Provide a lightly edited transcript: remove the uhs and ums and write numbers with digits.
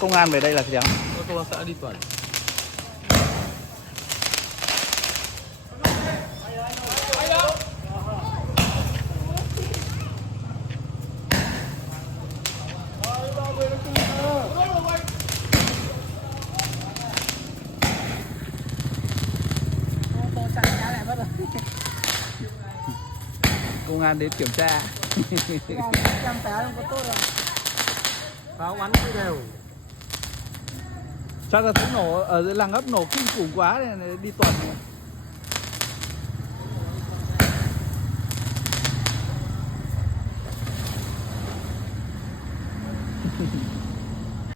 Công an về đây là gì? Công an xã đi tuần. Công an đến kiểm tra. Pháo bắn cứ đều. Chắc là cũng nổ ở dưới làng ấp nổ kinh khủng quá này, đi tuần này.